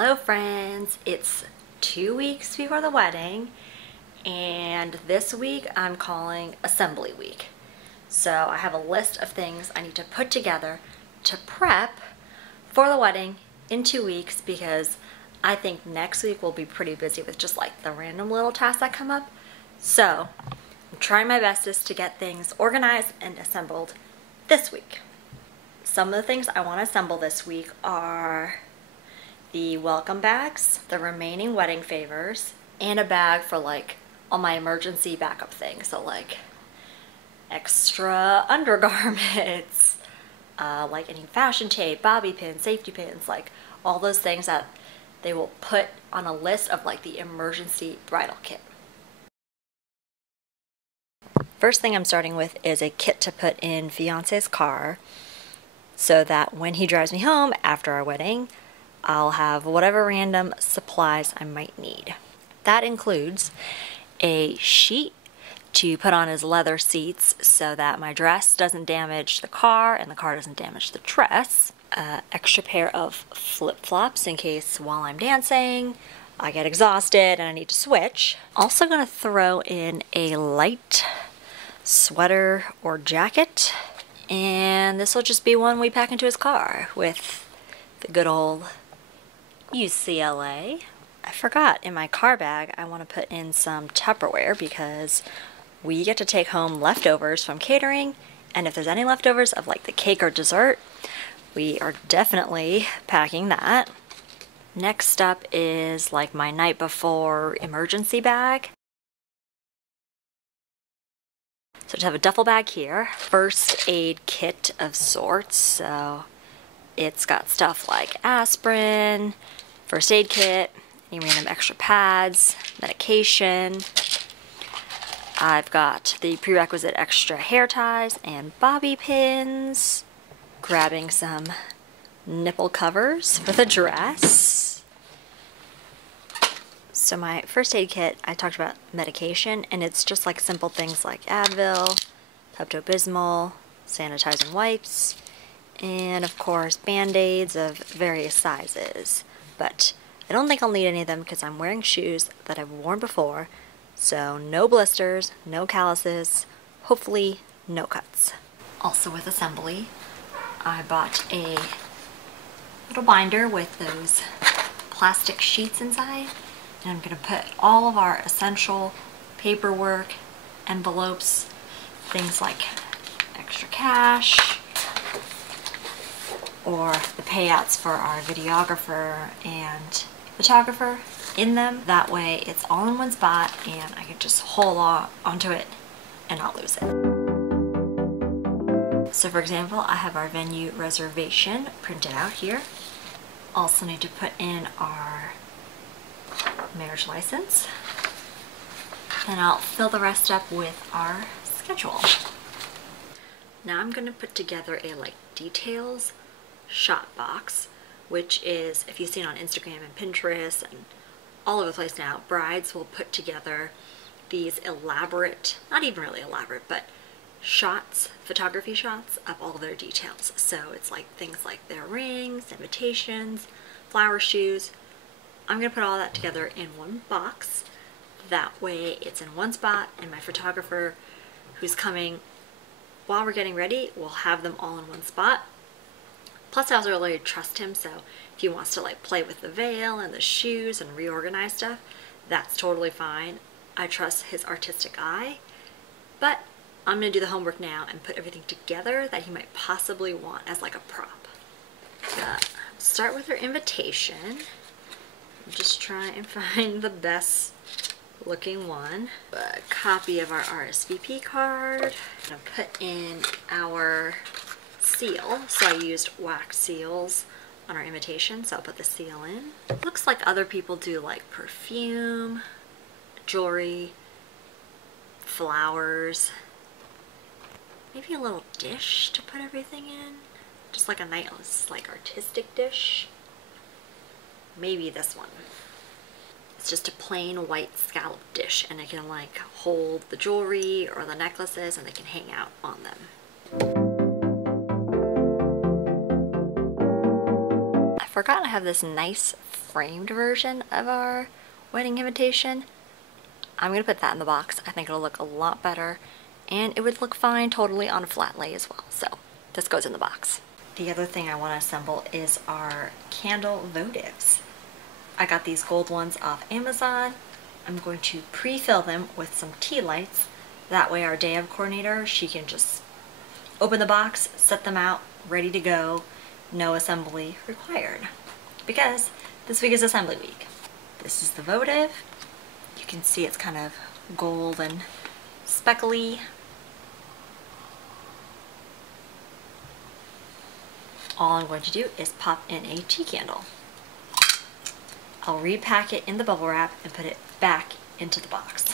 Hello friends, it's 2 weeks before the wedding and this week I'm calling assembly week. So I have a list of things I need to put together to prep for the wedding in 2 weeks because I think next week we'll be pretty busy with just like the random little tasks that come up. So I'm trying my bestest to get things organized and assembled this week. Some of the things I want to assemble this week are the welcome bags, the remaining wedding favors, and a bag for like all my emergency backup things. So like extra undergarments, like any fashion tape, bobby pins, safety pins, like all those things that they will put on a list of like the emergency bridal kit. First thing I'm starting with is a kit to put in fiance's car so that when he drives me home after our wedding, I'll have whatever random supplies I might need. That includes a sheet to put on his leather seats so that my dress doesn't damage the car and the car doesn't damage the dress. Extra pair of flip-flops in case while I'm dancing I get exhausted and I need to switch. Also gonna throw in a light sweater or jacket, and this will just be one we pack into his car with the good old UCLA. I forgot, in my car bag I want to put in some Tupperware because we get to take home leftovers from catering, and if there's any leftovers of like the cake or dessert, we are definitely packing that. Next up is like my night before emergency bag. So to have a duffel bag here, first aid kit of sorts, so it's got stuff like aspirin, first aid kit, any random extra pads, medication. I've got the prerequisite extra hair ties and bobby pins, grabbing some nipple covers for the dress. So my first aid kit, I talked about medication, and it's just like simple things like Advil, Pepto-Bismol, sanitizing wipes, and of course band-aids of various sizes. But I don't think I'll need any of them because I'm wearing shoes that I've worn before, so no blisters, no calluses, hopefully no cuts. Also with assembly, I bought a little binder with those plastic sheets inside, and I'm going to put all of our essential paperwork, envelopes, things like extra cash, or the payouts for our videographer and photographer in them. That way it's all in one spot and I can just hold on onto it and not lose it. So for example, I have our venue reservation printed out here. Also need to put in our marriage license, and I'll fill the rest up with our schedule. Now I'm going to put together a like details shot box, which is, if you've seen on Instagram and Pinterest and all over the place now, brides will put together these elaborate, not even really elaborate, but shots, photography shots of all their details. So it's like things like their rings, invitations, flower shoes. I'm going to put all that together in one box. That way it's in one spot, and my photographer who's coming while we're getting ready will have them all in one spot. Plus I also really trust him, so if he wants to like play with the veil and the shoes and reorganize stuff, that's totally fine. I trust his artistic eye, but I'm going to do the homework now and put everything together that he might possibly want as like a prop. Start with our invitation. Just try and find the best looking one. A copy of our RSVP card. I'm going to put in our seal. So I used wax seals on our invitation, so I'll put the seal in. Looks like other people do like perfume, jewelry, flowers, maybe a little dish to put everything in. Just like a nice like artistic dish. Maybe this one. It's just a plain white scallop dish, and it can like hold the jewelry or the necklaces and they can hang out on them. I forgot I have this nice framed version of our wedding invitation. I'm going to put that in the box. I think it'll look a lot better, and it would look fine totally on a flat lay as well. So this goes in the box. The other thing I want to assemble is our candle votives. I got these gold ones off Amazon. I'm going to pre-fill them with some tea lights. That way our day of coordinator, she can just open the box, set them out, ready to go, no assembly required. Because this week is assembly week. This is the votive. You can see it's kind of gold and speckly. All I'm going to do is pop in a tea candle. I'll repack it in the bubble wrap and put it back into the box.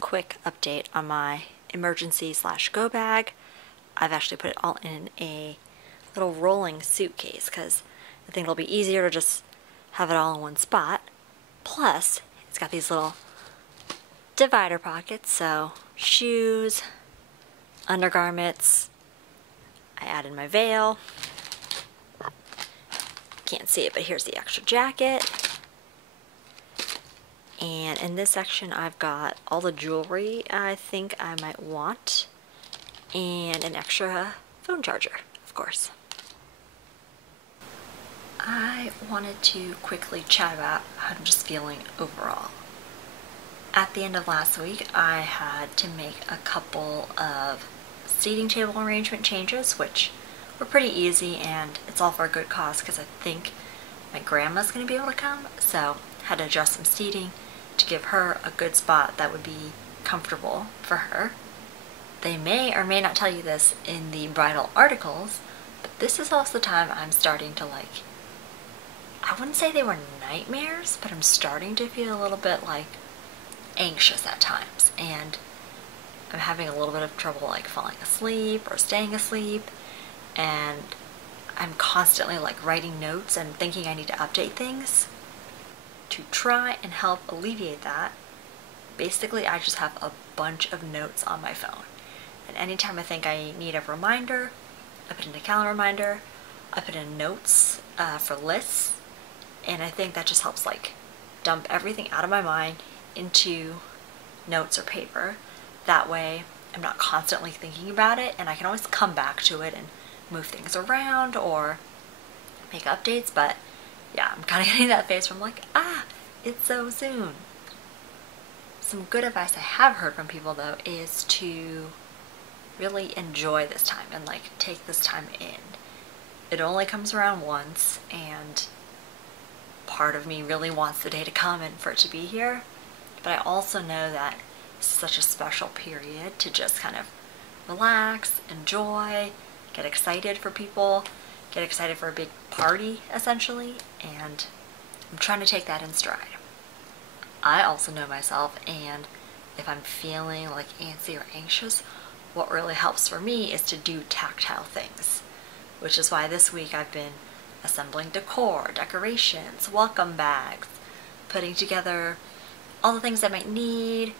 Quick update on my emergency/go bag. I've actually put it all in a little rolling suitcase because I think it'll be easier to just have it all in one spot. Plus, it's got these little divider pockets, so shoes, undergarments. I added my veil. Can't see it, but here's the extra jacket. And in this section, I've got all the jewelry I think I might want, and an extra phone charger, of course. I wanted to quickly chat about how I'm just feeling overall. At the end of last week, I had to make a couple of seating table arrangement changes, which were pretty easy, and it's all for a good cause because I think my grandma's going to be able to come, so had to adjust some seating to give her a good spot that would be comfortable for her. They may or may not tell you this in the bridal articles, but this is also the time I'm starting to I wouldn't say they were nightmares, but I'm starting to feel a little bit anxious at times, and I'm having a little bit of trouble falling asleep or staying asleep, and I'm constantly writing notes and thinking I need to update things. To try and help alleviate that, basically I just have a bunch of notes on my phone, and anytime I think I need a reminder, I put in a calendar reminder, I put in notes for lists, and I think that just helps dump everything out of my mind into notes or paper. That way I'm not constantly thinking about it, and I can always come back to it and move things around or make updates. But yeah, I'm kind of getting that face from it's so soon. Some good advice I have heard from people though is to really enjoy this time and take this time in. It only comes around once, and part of me really wants the day to come and for it to be here, but I also know that it's such a special period to just kind of relax, enjoy, get excited for people, get excited for a big party essentially, and I'm trying to take that in stride. I also know myself, and if I'm feeling antsy or anxious, what really helps for me is to do tactile things, which is why this week I've been assembling decor, decorations, welcome bags, putting together all the things I might need,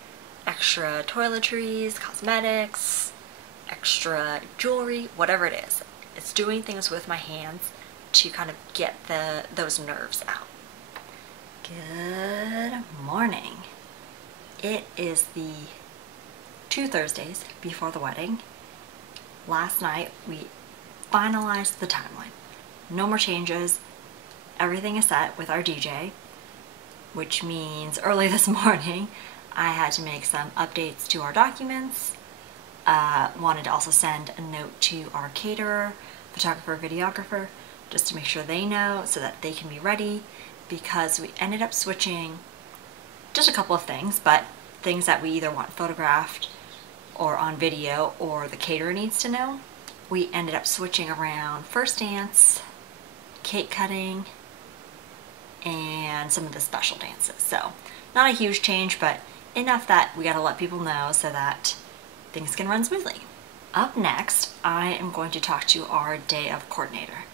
extra toiletries, cosmetics, extra jewelry, whatever it is. It's doing things with my hands to kind of get those nerves out. Good morning. It is the 2 Thursdays before the wedding. Last night we finalized the timeline. No more changes. Everything is set with our DJ, which means early this morning I had to make some updates to our documents. Wanted to also send a note to our caterer, photographer, videographer, just to make sure they know so that they can be ready, because we ended up switching just a couple of things, but things that we either want photographed or on video or the caterer needs to know. We ended up switching around first dance, cake cutting, and some of the special dances. So not a huge change, but enough that we gotta let people know so that things can run smoothly. Up next, I am going to talk to our day of coordinator.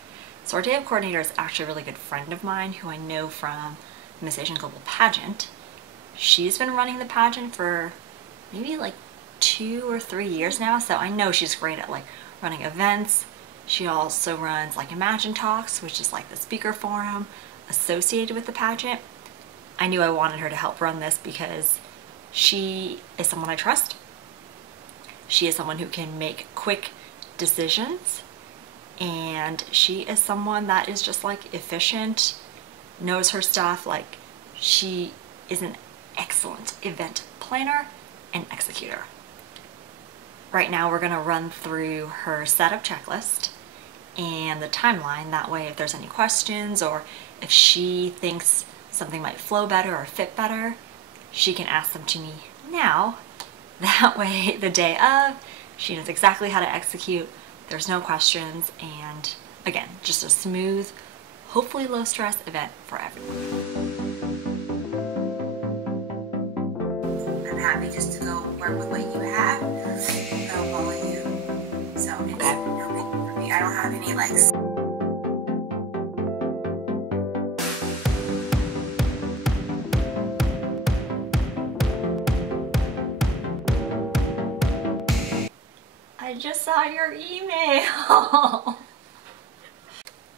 So our day of coordinator is actually a really good friend of mine who I know from Miss Asian Global Pageant. She's been running the pageant for maybe like 2 or 3 years now, so I know she's great at like running events. She also runs like Imagine Talks, which is like the speaker forum associated with the pageant. I knew I wanted her to help run this because she is someone I trust. She is someone who can make quick decisions, and she is someone that is just like efficient, knows her stuff. Like, she is an excellent event planner and executor. Right now we're going to run through her setup checklist and the timeline. That way if there's any questions or if she thinks something might flow better or fit better, she can ask them to me now. That way the day of, she knows exactly how to execute, there's no questions, and again, just a smooth, hopefully low stress event for everyone. I'm happy just to go work with what you have, go follow you. So it's no big for me. I don't have any like I just saw your email.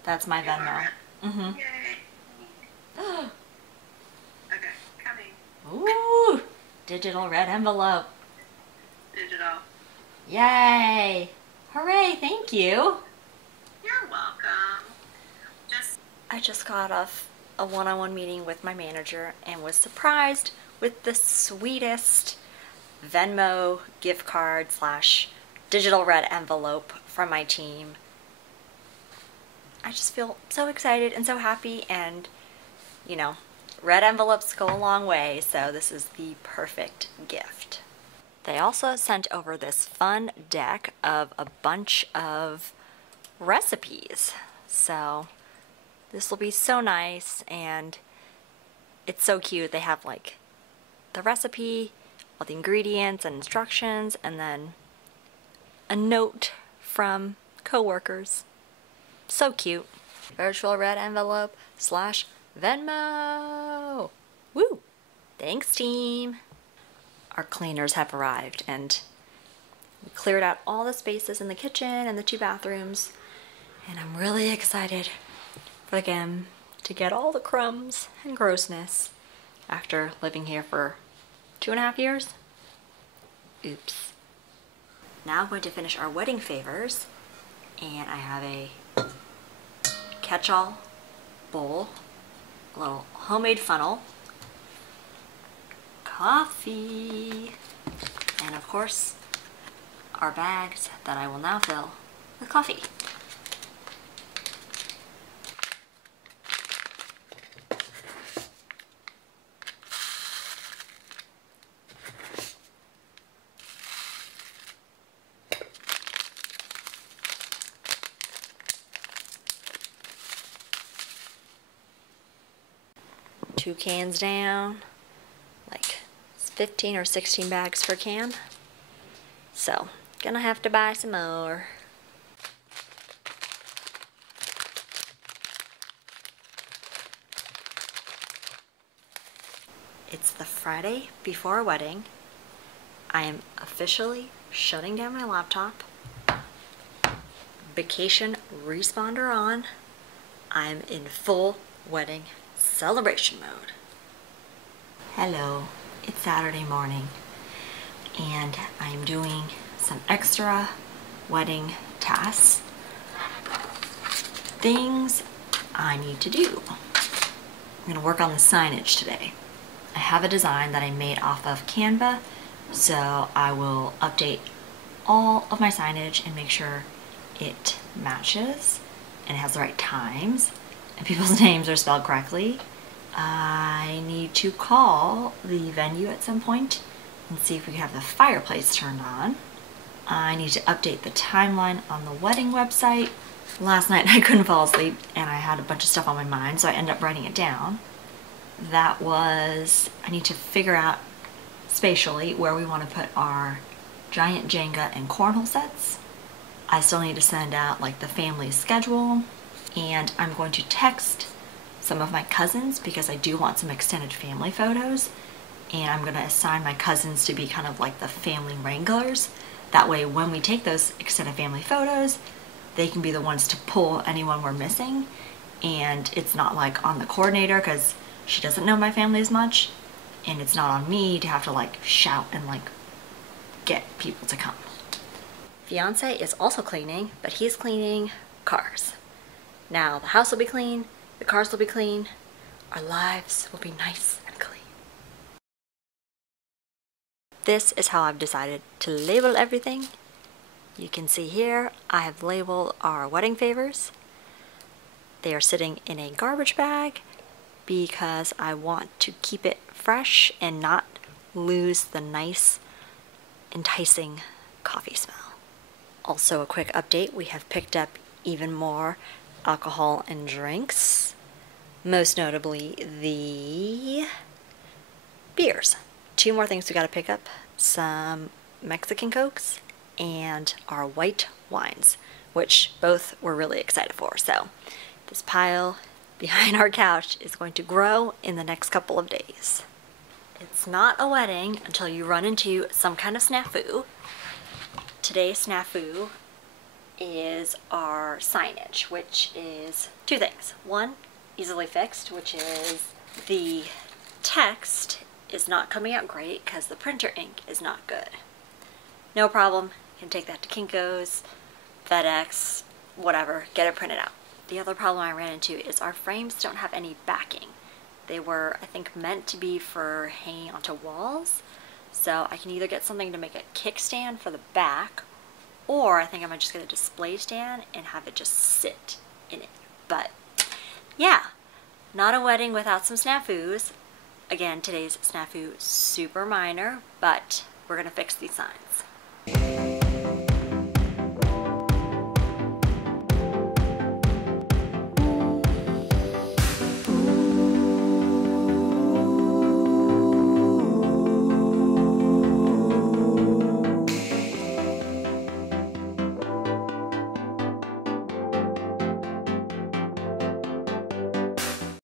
That's my Venmo. Yay. Okay, coming. Ooh, digital red envelope. Digital. Yay. Hooray, thank you. You're welcome. I just got off a one-on-one meeting with my manager and was surprised with the sweetest Venmo gift card / digital red envelope from my team. I just feel so excited and so happy, and you know, red envelopes go a long way, so this is the perfect gift. They also sent over this fun deck of a bunch of recipes, so this will be so nice, and it's so cute. They have like the recipe, all the ingredients and instructions, and then a note from coworkers. So cute. Virtual red envelope / Venmo. Woo! Thanks, team. Our cleaners have arrived, and we cleared out all the spaces in the kitchen and the 2 bathrooms, and I'm really excited for them to get all the crumbs and grossness after living here for 2.5 years. Oops. Now I'm going to finish our wedding favors, and I have a catch-all bowl, a little homemade funnel, coffee, and of course our bags that I will now fill with coffee. Two cans down, like 15 or 16 bags per can. So, gonna have to buy some more. It's the Friday before our wedding. I am officially shutting down my laptop. Vacation responder on. I'm in full wedding celebration mode. Hello, it's Saturday morning, and I'm doing some extra wedding tasks. Things I need to do. I'm gonna work on the signage today. I have a design that I made off of Canva, so I will update all of my signage and make sure it matches and it has the right times and people's names are spelled correctly. I need to call the venue at some point and see if we have the fireplace turned on. I need to update the timeline on the wedding website. Last night I couldn't fall asleep and I had a bunch of stuff on my mind, so I ended up writing it down. That was, I need to figure out spatially where we want to put our giant Jenga and cornhole sets. I still need to send out like the family schedule, and I'm going to text some of my cousins because I do want some extended family photos, and I'm going to assign my cousins to be kind of like the family wranglers. That way when we take those extended family photos, they can be the ones to pull anyone we're missing, and it's not like on the coordinator because she doesn't know my family as much, and it's not on me to have to like shout and like get people to come. Fiance is also cleaning, but he's cleaning cars. Now the house will be clean, the cars will be clean, our lives will be nice and clean. This is how I've decided to label everything. You can see here I have labeled our wedding favors. They are sitting in a garbage bag because I want to keep it fresh and not lose the nice, enticing coffee smell. Also a quick update, we have picked up even more alcohol and drinks, most notably the beers. 2 more things we gotta pick up, some Mexican Cokes and our white wines, which both we're really excited for. So this pile behind our couch is going to grow in the next couple of days. It's not a wedding until you run into some kind of snafu. Today's snafu is our signage, which is 2 things. 1, easily fixed, which is the text is not coming out great because the printer ink is not good. No problem, you can take that to Kinko's, FedEx, whatever, get it printed out. The other problem I ran into is our frames don't have any backing. They were, I think, meant to be for hanging onto walls, so I can either get something to make a kickstand for the back, or I think I'm just going to display stand and have it just sit in it. But yeah, not a wedding without some snafus. Again, today's snafu super minor, but we're going to fix these signs.